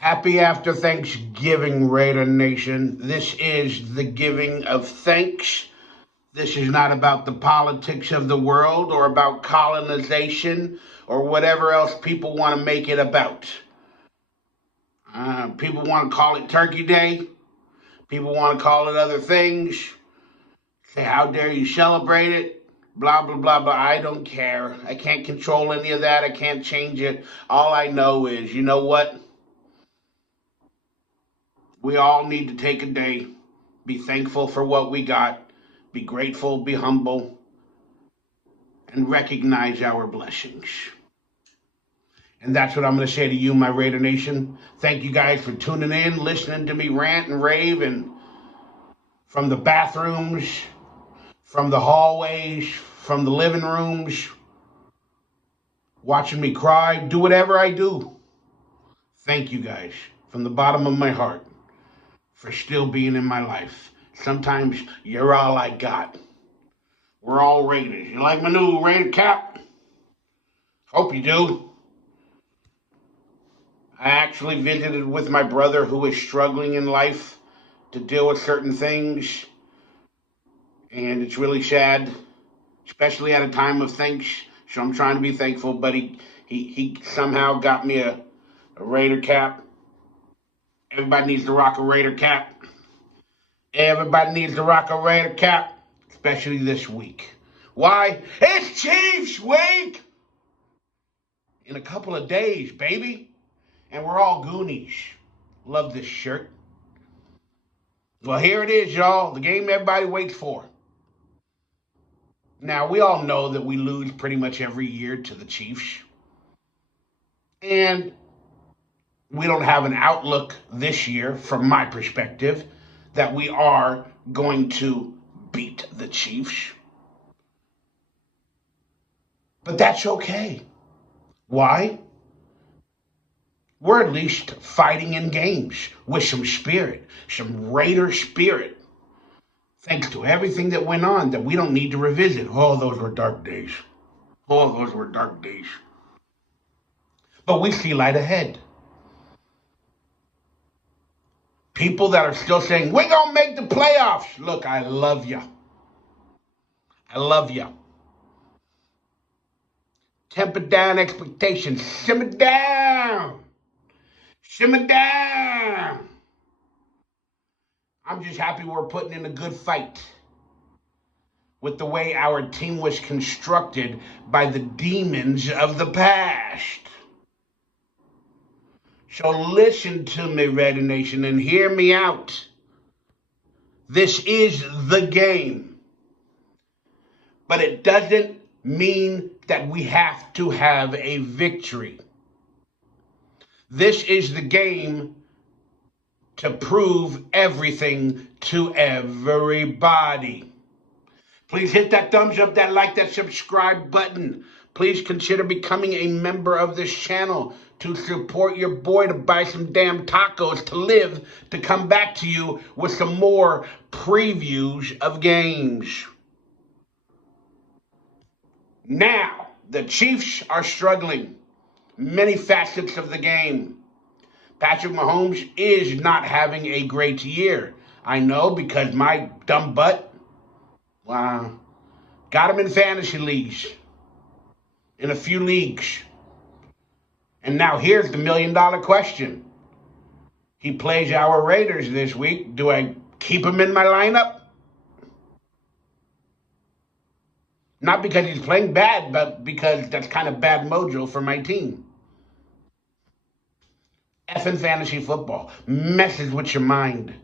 Happy after Thanksgiving, Raider Nation. This is the giving of thanks. This is not about the politics of the world or about colonization or whatever else people want to make it about. People want to call it Turkey Day. People want to call it other things. Say, how dare you celebrate it? Blah, blah, blah, blah. I don't care. I can't control any of that. I can't change it. All I know is, you know what? We all need to take a day, be thankful for what we got, be grateful, be humble, and recognize our blessings. And that's what I'm going to say to you, my Raider Nation. Thank you guys for tuning in, listening to me rant and rave, and from the bathrooms, from the hallways, from the living rooms, watching me cry, do whatever I do. Thank you guys from the bottom of my heart for still being in my life. Sometimes you're all I got. We're all Raiders. You like my new Raider cap? Hope you do. I actually visited with my brother who is struggling in life to deal with certain things. And it's really sad, especially at a time of thanks. So I'm trying to be thankful, but he somehow got me a Raider cap. Everybody needs to rock a Raider cap. Everybody needs to rock a Raider cap, especially this week. Why? It's Chiefs week! In a couple of days, baby. And we're all Goonies. Love this shirt. Well, here it is, y'all. The game everybody waits for. Now, we all know that we lose pretty much every year to the Chiefs. And we don't have an outlook this year, from my perspective, that we are going to beat the Chiefs. But that's okay. Why? We're at least fighting in games with some spirit, some Raider spirit. Thanks to everything that went on that we don't need to revisit. Oh, those were dark days. Oh, those were dark days. But we see light ahead. People that are still saying, we're going to make the playoffs. Look, I love you. I love you. Temper down expectations. Simmer down. Simmer down. I'm just happy we're putting in a good fight with the way our team was constructed by the demons of the past. So listen to me, Raider Nation, and hear me out. This is the game. But it doesn't mean that we have to have a victory. This is the game to prove everything to everybody. Please hit that thumbs up, that like, that subscribe button. Please consider becoming a member of this channel to support your boy, to buy some damn tacos, to live, to come back to you with some more previews of games. Now, the Chiefs are struggling. Many facets of the game. Patrick Mahomes is not having a great year. I know, because my dumb butt got him in fantasy leagues. In a few leagues. And now here's the million-dollar question. He plays our Raiders this week. Do I keep him in my lineup? Not because he's playing bad, but because that's kind of bad mojo for my team. Effing fantasy football messes with your mind.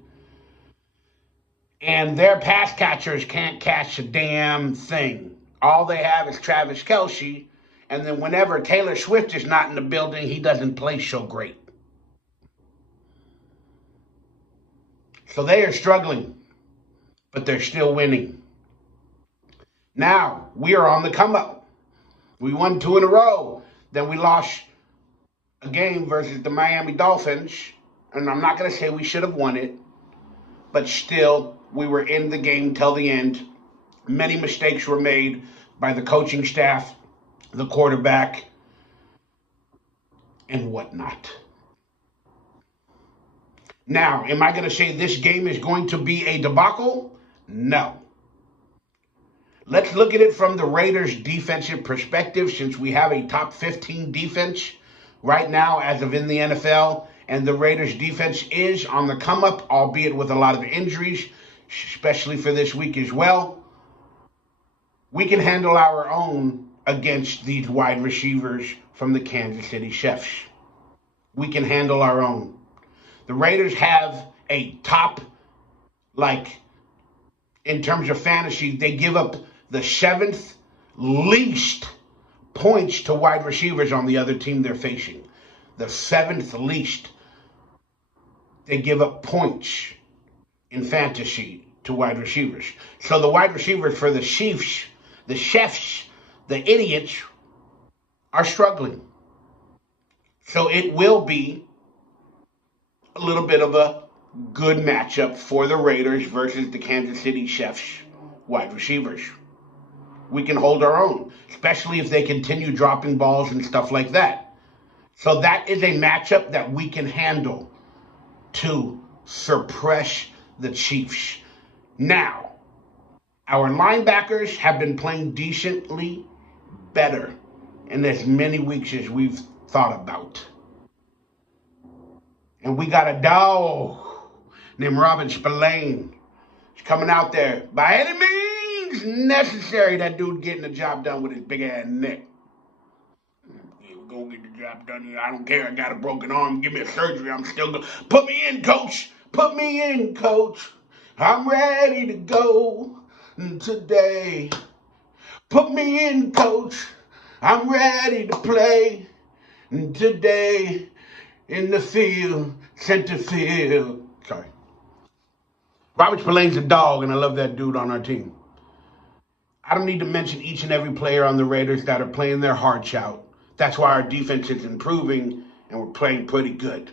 And their pass catchers can't catch a damn thing. All they have is Travis Kelce. And then whenever Taylor Swift is not in the building, he doesn't play so great. So they are struggling, but they're still winning. Now, we are on the come up. We won 2 in a row. Then we lost a game versus the Miami Dolphins. And I'm not going to say we should have won it, but still, we were in the game till the end. Many mistakes were made by the coaching staff, the quarterback, and whatnot. Now, am I going to say this game is going to be a debacle? No. Let's look at it from the Raiders' defensive perspective, since we have a top 15 defense right now as of in the NFL, and the Raiders' defense is on the come up, albeit with a lot of injuries, especially for this week as well. We can handle our own against these wide receivers from the Kansas City Chiefs. We can handle our own. The Raiders have a top, in terms of fantasy, they give up the 7th least points to wide receivers on the other team they're facing. The 7th least. They give up points in fantasy to wide receivers. So the wide receivers for the Chiefs, the idiots, are struggling. So it will be a little bit of a good matchup for the Raiders versus the Kansas City Chiefs wide receivers. We can hold our own, especially if they continue dropping balls and stuff like that. So that is a matchup that we can handle to suppress the Chiefs. Now, our linebackers have been playing decently better in as many weeks as we've thought about. And we got a dog named Robin Spillane. He's coming out there by any means necessary. That dude getting the job done with his big ass neck. Yeah, we're gonna get the job done here. I don't care. I got a broken arm. Give me a surgery. I'm still going. Put me in, coach. Put me in, coach. I'm ready to go today. Put me in, coach. I'm ready to play today in the field, center field. Sorry. Robert Spillane's a dog, and I love that dude on our team. I don't need to mention each and every player on the Raiders that are playing their hearts out. That's why our defense is improving, and we're playing pretty good.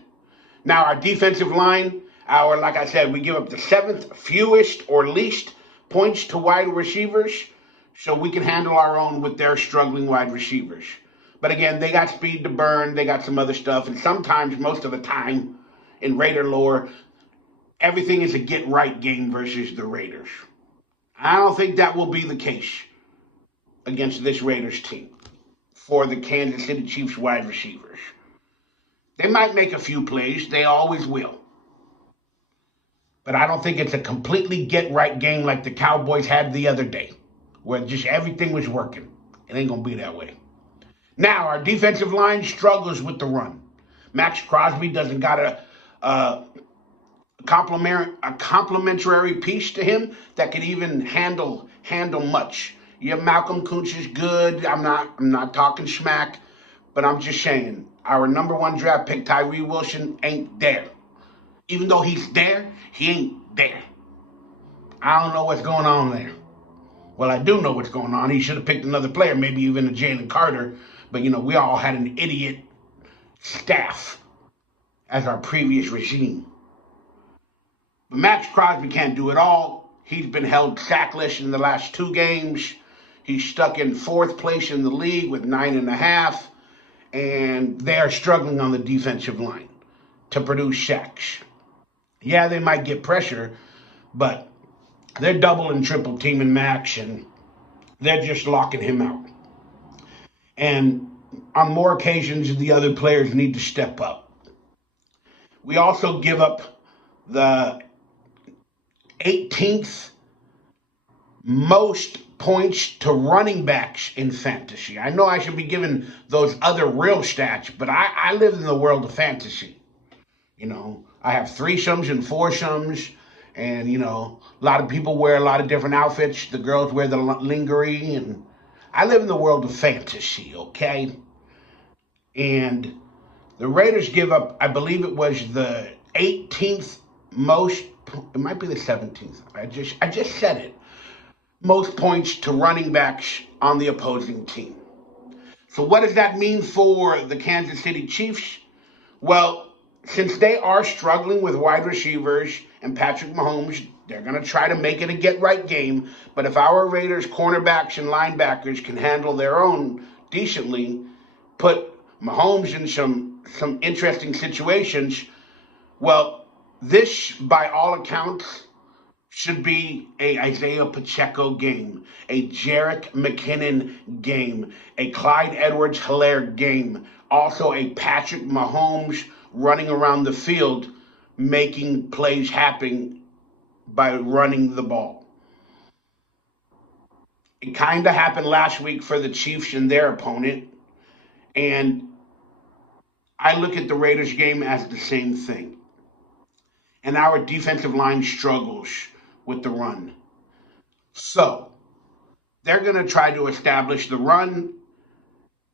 Now, our defensive line, like I said, we give up the 7th fewest or least points to wide receivers, so we can handle our own with their struggling wide receivers. But again, they got speed to burn, they got some other stuff, and sometimes, most of the time, in Raider lore, everything is a get-right game versus the Raiders. I don't think that will be the case against this Raiders team for the Kansas City Chiefs wide receivers. They might make a few plays, they always will. But I don't think it's a completely get-right game like the Cowboys had the other day, where just everything was working. It ain't going to be that way. Now, our defensive line struggles with the run. Max Crosby doesn't got a complementary piece to him that can even handle much. Yeah, Malcolm Kuntz is good. I'm not talking smack, but I'm just saying our number 1 draft pick, Tyree Wilson, ain't there. Even though he's there, he ain't there. I don't know what's going on there. Well, I do know what's going on. He should have picked another player, maybe even a Jalen Carter. But, we all had an idiot staff as our previous regime. But Max Crosby can't do it all. He's been held sackless in the last 2 games. He's stuck in 4th place in the league with 9.5. And they are struggling on the defensive line to produce sacks. Yeah, they might get pressure, but they're double and triple teaming Max, and they're just locking him out. And on more occasions, the other players need to step up. We also give up the 18th most points to running backs in fantasy. I know I should be giving those other real stats, but I live in the world of fantasy. I have threesomes and foursomes, and, a lot of people wear a lot of different outfits. The girls wear the lingerie, and I live in the world of fantasy, okay? And the Raiders give up, I believe it was the 18th most, it might be the 17th. I just said it. Most points to running backs on the opposing team. So what does that mean for the Kansas City Chiefs? Well, since they are struggling with wide receivers and Patrick Mahomes, they're going to try to make it a get-right game. But if our Raiders cornerbacks and linebackers can handle their own decently, put Mahomes in some interesting situations, well, This, by all accounts, should be a Isaiah Pacheco game, a Jerick McKinnon game, a Clyde Edwards-Helaire game, also a Patrick Mahomes running around the field, making plays happen by running the ball. It kind of happened last week for the Chiefs and their opponent, and I look at the Raiders game as the same thing. And our defensive line struggles with the run. So they're going to try to establish the run,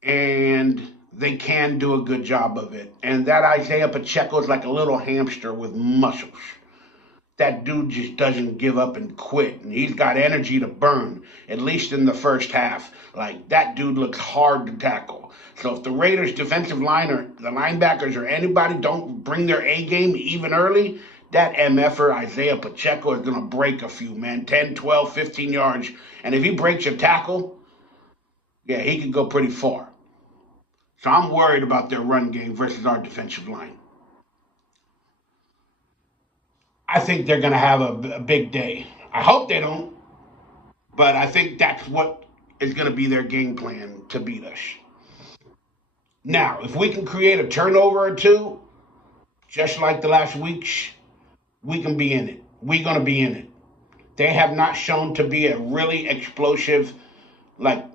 and they can do a good job of it. And that Isaiah Pacheco is like a little hamster with muscles. That dude just doesn't give up and quit. And he's got energy to burn, at least in the first half. Like, that dude looks hard to tackle. So if the Raiders' defensive line or the linebackers or anybody don't bring their A game even early, that MFer Isaiah Pacheco is going to break a few, man. 10, 12, 15 yards. And if he breaks a tackle, yeah, he could go pretty far. So I'm worried about their run game versus our defensive line. I think they're going to have a big day. I hope they don't, but I think that's what is going to be their game plan to beat us. Now, if we can create a turnover or two, just like the last weeks, we can be in it. We're going to be in it. They have not shown to be a really explosive, like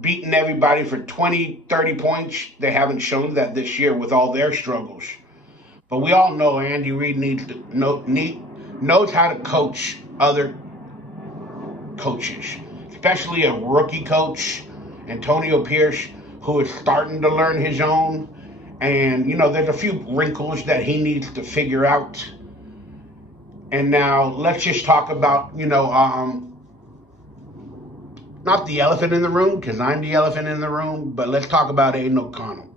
beating everybody for 20, 30 points. They haven't shown that this year with all their struggles. But we all know Andy Reid knows how to coach other coaches, especially a rookie coach, Antonio Pierce, who is starting to learn his own. And, there's a few wrinkles that he needs to figure out. And now let's just talk about, not the elephant in the room, because I'm the elephant in the room, but let's talk about Aiden O'Connell.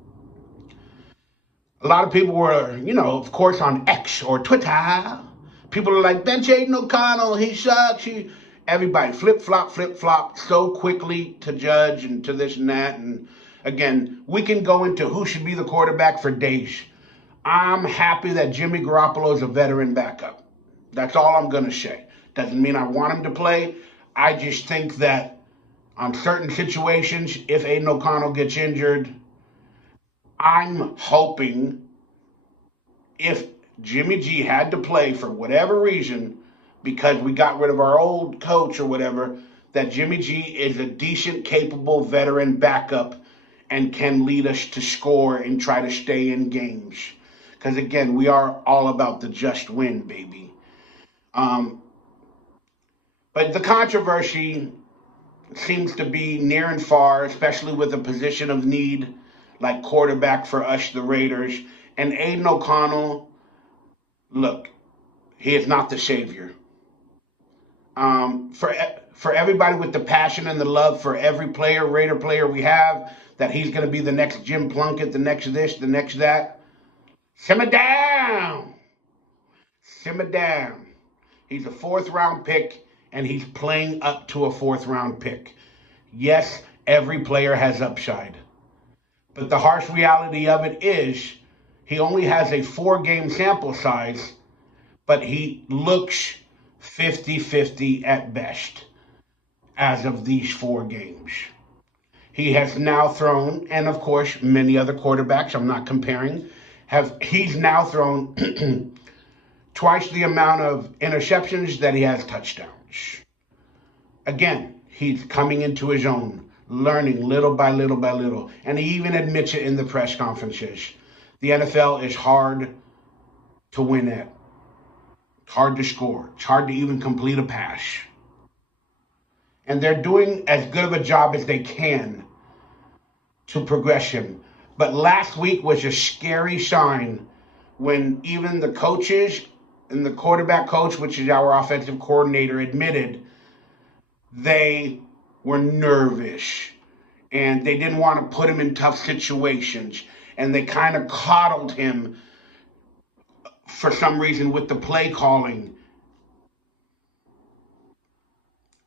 A lot of people were, of course, on X or Twitter. People are like, bench Aiden O'Connell, he sucks. Everybody flip-flop so quickly to judge and to this and that. And again, we can go into who should be the quarterback for days. I'm happy that Jimmy Garoppolo is a veteran backup. That's all I'm going to say. Doesn't mean I want him to play. I just think that on certain situations, if Aiden O'Connell gets injured, I'm hoping if Jimmy G had to play for whatever reason, because we got rid of our old coach or whatever, that Jimmy G is a decent, capable veteran backup and can lead us to score and try to stay in games. Because, again, we are all about the just win, baby. But the controversy seems to be near and far, especially with a position of need like quarterback for us, the Raiders. And Aiden O'Connell, look, he is not the savior. For everybody with the passion and the love for every player, Raider player we have, that he's going to be the next Jim Plunkett, the next this, the next that, simmer down. Simmer down. He's a fourth-round pick, and he's playing up to a fourth-round pick. Yes, every player has upside. But the harsh reality of it is he only has a 4-game sample size, but he looks 50-50 at best as of these 4 games. He has now thrown, and of course, many other quarterbacks, I'm not comparing, he's now thrown twice the amount of interceptions that he has touchdowns. Again, he's coming into his own, learning little by little by little. And he even admits it in the press conferences. The NFL is hard to win at. It's hard to score. It's hard to even complete a pass. And they're doing as good of a job as they can to progress him. But last week was a scary sign when even the coaches and the quarterback coach, which is our offensive coordinator, admitted they were nervous and they didn't want to put him in tough situations. And they kind of coddled him for some reason with the play calling.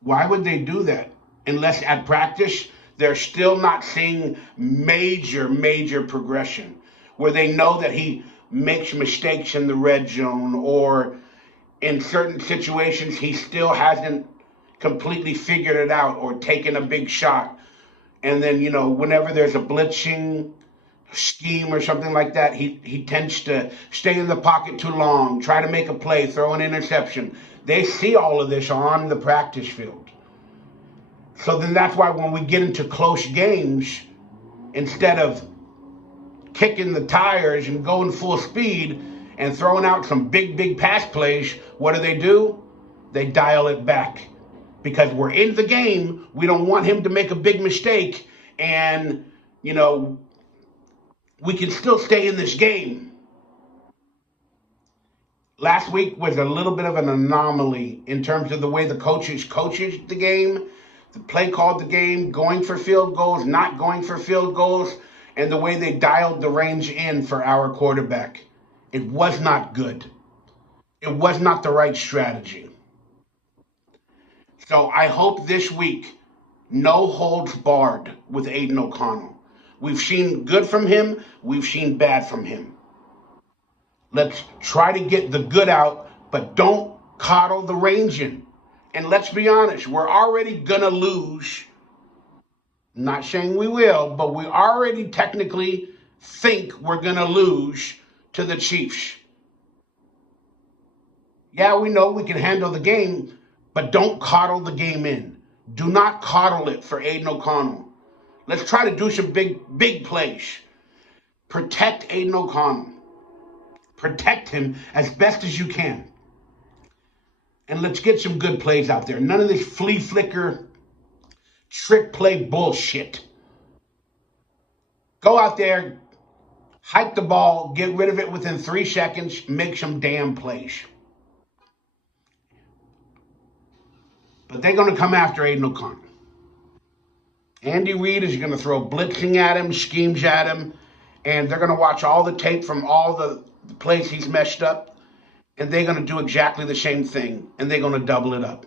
Why would they do that? Unless at practice, they're still not seeing major progression, where they know that he makes mistakes in the red zone, or in certain situations he still hasn't completely figured it out or taken a big shot. And then, whenever there's a blitzing scheme or something like that, he tends to stay in the pocket too long, try to make a play, throw an interception. They see all of this on the practice field. So then that's why when we get into close games, instead of kicking the tires and going full speed and throwing out some big pass plays, what do? They dial it back. Because we're in the game, we don't want him to make a big mistake, and, we can still stay in this game. Last week was a little bit of an anomaly in terms of the way the coaches the game, the play called the game, going for field goals, not going for field goals, and the way they dialed the range in for our quarterback. It was not good. It was not the right strategy. So I hope this week, no holds barred with Aiden O'Connell. We've seen good from him. We've seen bad from him. Let's try to get the good out, but don't coddle the range in. And let's be honest, we're already going to lose. Not saying we will, but we already technically think we're going to lose to the Chiefs. Yeah, we know we can handle the game, but don't coddle the game in. Do not coddle it for Aiden O'Connell. Let's try to do some big plays. Protect Aiden O'Connell. Protect him as best as you can. And let's get some good plays out there. None of this flea flicker, trick play bullshit. Go out there, hike the ball, get rid of it within 3 seconds, make some damn plays. But they're going to come after Aiden O'Connell. Andy Reid is going to throw blitzing at him, schemes at him, and they're going to watch all the tape from all the plays he's messed up, and they're going to do exactly the same thing, and they're going to double it up.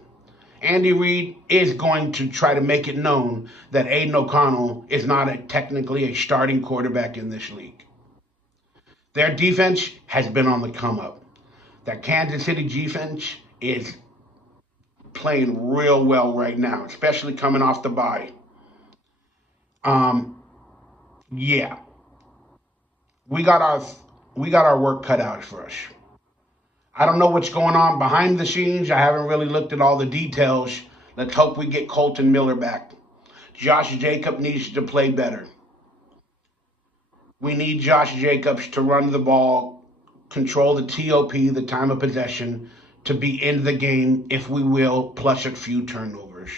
Andy Reid is going to try to make it known that Aiden O'Connell is not technically a starting quarterback in this league. Their defense has been on the come up. That Kansas City defense is playing real well right now, especially coming off the bye. Yeah, we got our work cut out for us. I don't know what's going on behind the scenes. I haven't really looked at all the details. Let's hope we get Colton Miller back. Josh Jacobs needs to play better. We need Josh Jacobs to run the ball, control the TOP, the time of possession, to be in the game, if we will, plus a few turnovers.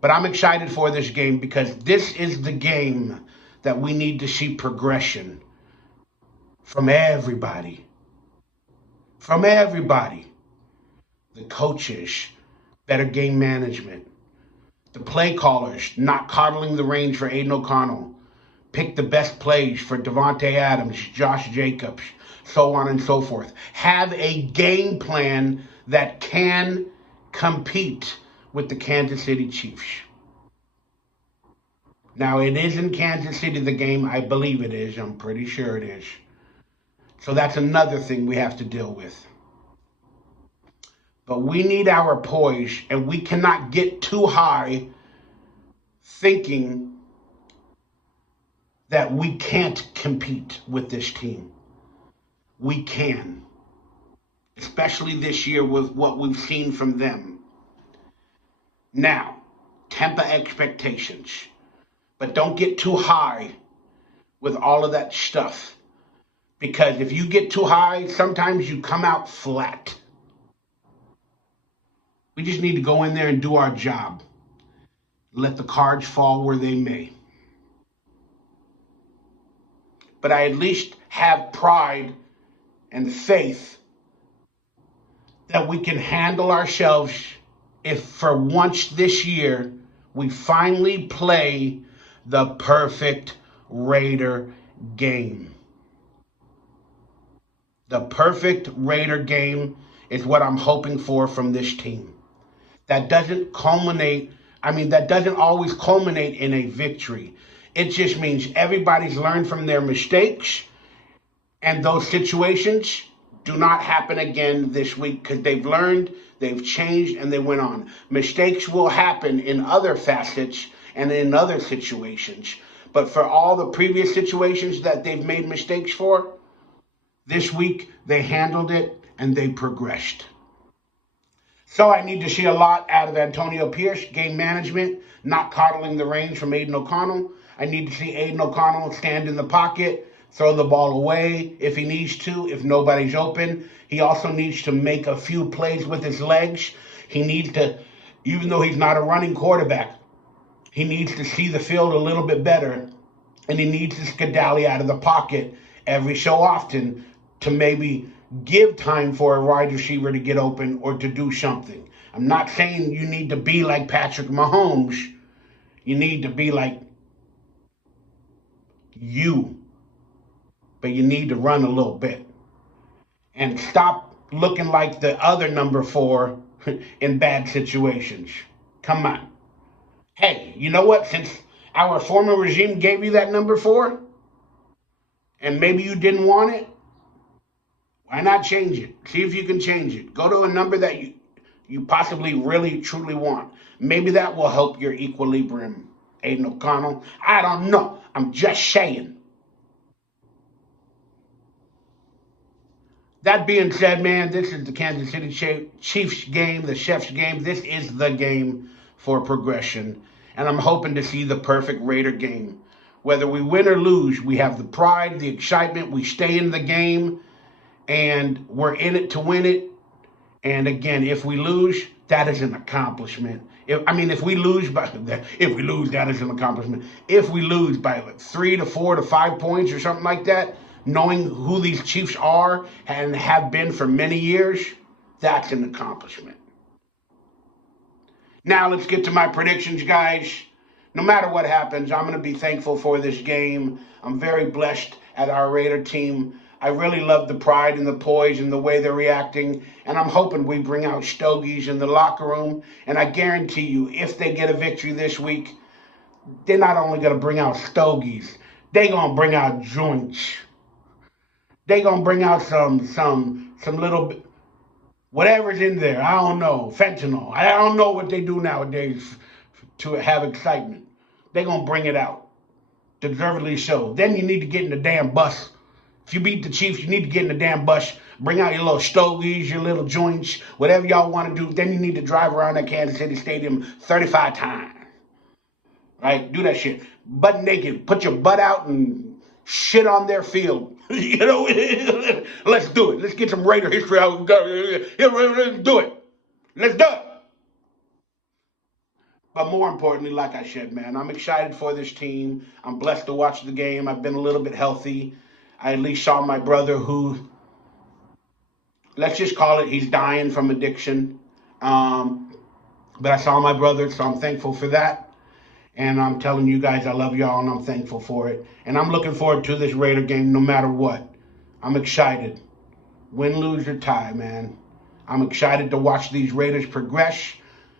But I'm excited for this game because this is the game that we need to see progression from everybody. From everybody. The coaches, better game management. The play callers, not coddling the range for Aiden O'Connell. Pick the best plays for Devontae Adams, Josh Jacobs, so on and so forth. Have a game plan that can compete with the Kansas City Chiefs. Now, it is in Kansas City, the game. I believe it is. I'm pretty sure it is. So that's another thing we have to deal with. But we need our poise, and we cannot get too high thinking that we can't compete with this team. We can. Especially this year with what we've seen from them. Now, temper expectations. But don't get too high with all of that stuff. Because if you get too high, sometimes you come out flat. We just need to go in there and do our job. Let the cards fall where they may. But I at least have pride and faith that we can handle ourselves if for once this year we finally play the perfect Raider game. The perfect Raider game is what I'm hoping for from this team. That doesn't always culminate in a victory. It just means everybody's learned from their mistakes And those situations do not happen again this week because they've learned, they've changed, and they went on. Mistakes will happen in other facets and in other situations. But for all the previous situations that they've made mistakes for, this week they handled it and they progressed. So I need to see a lot out of Antonio Pierce, game management, not coddling the reins from Aiden O'Connell. I need to see Aiden O'Connell stand in the pocket, throw the ball away if he needs to, if nobody's open. He also needs to make a few plays with his legs. He needs to, even though he's not a running quarterback, he needs to see the field a little bit better, and he needs to skedaddle out of the pocket every so often to maybe give time for a wide receiver to get open or to do something. I'm not saying you need to be like Patrick Mahomes. You need to be like you, but you need to run a little bit and stop looking like the other number 4 in bad situations. Come on. Hey, you know what? Since our former regime gave you that number 4 and maybe you didn't want it, why not change it? See if you can change it. Go to a number that you possibly really truly want. Maybe that will help your equilibrium, Aiden O'Connell. I don't know. I'm just saying. That being said, man, this is the Kansas City Chiefs game, the Chef's game. This is the game for progression. And I'm hoping to see the perfect Raider game. Whether we win or lose, we have the pride, the excitement. We stay in the game, and we're in it to win it. And again, if we lose, that is an accomplishment. If we lose, that is an accomplishment. If we lose by 3 to 4 to 5 points or something like that, knowing who these Chiefs are and have been for many years, that's an accomplishment. Now let's get to my predictions, guys. No matter what happens, I'm going to be thankful for this game. I'm very blessed at our Raider team. I really love the pride and the poise and the way they're reacting. And I'm hoping we bring out stogies in the locker room. And I guarantee you, if they get a victory this week, they're not only going to bring out stogies, they're going to bring out joints. They're going to bring out some little bit, whatever's in there. I don't know, fentanyl. I don't know what they do nowadays to have excitement. They're going to bring it out. Deservedly so. Then you need to get in the damn bus. If you beat the Chiefs, you need to get in the damn bus, bring out your little stogies, your little joints, whatever y'all want to do. Then you need to drive around that Kansas City Stadium 35 times. Right? Do that shit. Butt naked. Put your butt out and shit on their field. You know, let's do it. Let's get some Raider history out. Let's do it. Let's do it. But more importantly, like I said, man, I'm excited for this team. I'm blessed to watch the game. I've been a little bit healthy. I at least saw my brother who, let's just call it, he's dying from addiction. But I saw my brother, so I'm thankful for that. And I'm telling you guys I love y'all, and I'm thankful for it. And I'm looking forward to this Raider game no matter what. I'm excited. Win, lose, or tie, man. I'm excited to watch these Raiders progress,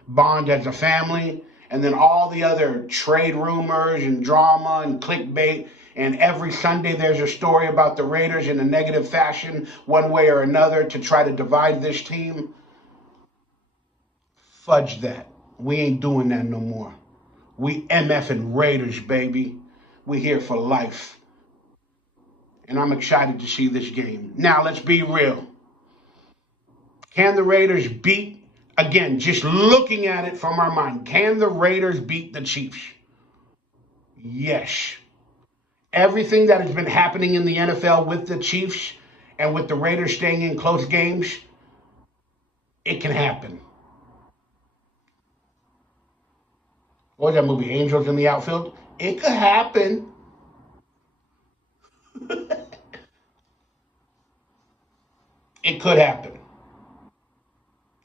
bond as a family, and then all the other trade rumors and drama and clickbait. And every Sunday there's a story about the Raiders in a negative fashion, one way or another, to try to divide this team. Fudge that. We ain't doing that no more. We MFing Raiders, baby. We here for life. And I'm excited to see this game. Now, let's be real. Can the Raiders beat, again, just looking at it from our mind, can the Raiders beat the Chiefs? Yes. Everything that has been happening in the NFL with the Chiefs and with the Raiders staying in close games, it can happen. What was that movie, Angels in the Outfield? It could happen. It could happen.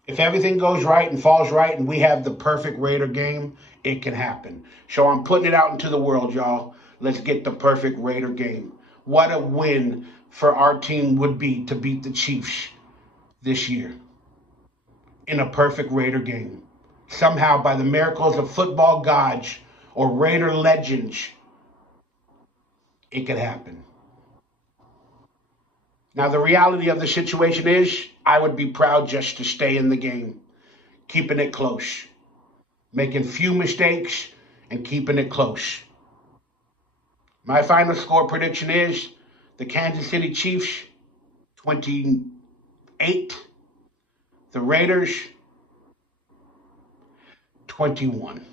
If everything goes right and falls right and we have the perfect Raider game, it can happen. So I'm putting it out into the world, y'all. Let's get the perfect Raider game. What a win for our team would be to beat the Chiefs this year in a perfect Raider game. Somehow, by the miracles of football gods or Raider legends, it could happen. Now, the reality of the situation is I would be proud just to stay in the game, keeping it close, making few mistakes and keeping it close. My final score prediction is the Kansas City Chiefs 28, the Raiders 21.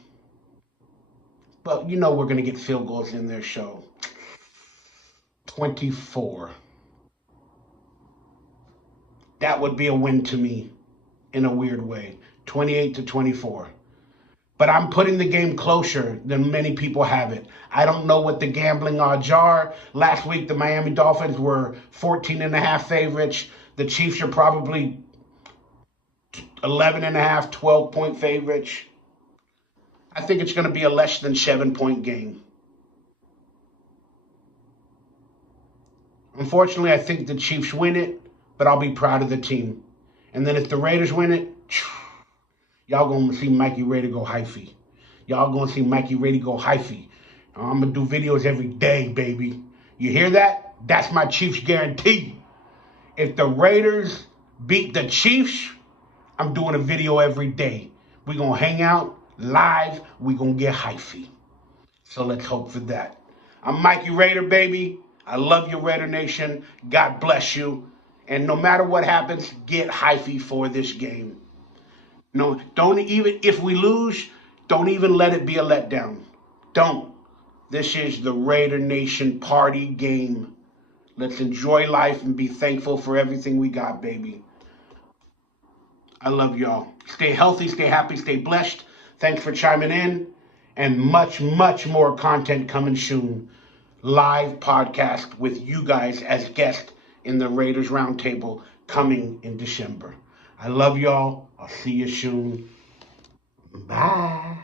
But you know we're going to get field goals in their show. 24. That would be a win to me in a weird way. 28-24. But I'm putting the game closer than many people have it. I don't know what the gambling odds are. Last week, the Miami Dolphins were 14.5 favorites. The Chiefs are probably 11.5, 12-point favorites. I think it's going to be a less than 7-point game. Unfortunately, I think the Chiefs win it, but I'll be proud of the team. And then if the Raiders win it, y'all going to see Mikey ready to go hyphy. Y'all going to see Mikey ready to go hyphy. I'm going to do videos every day, baby. You hear that? That's my Chiefs guarantee. If the Raiders beat the Chiefs, I'm doing a video every day. We're going to hang out live. We're going to get hyphy. So let's hope for that. I'm Mikey Raider, baby. I love you, Raider Nation. God bless you. And no matter what happens, get hyphy for this game. No, don't even, if we lose, don't even let it be a letdown. Don't. This is the Raider Nation party game. Let's enjoy life and be thankful for everything we got, baby. I love y'all. Stay healthy, stay happy, stay blessed. Thanks for chiming in. And much, much more content coming soon. Live podcast with you guys as guests in the Raiders Roundtable coming in December. I love y'all. I'll see you soon. Bye.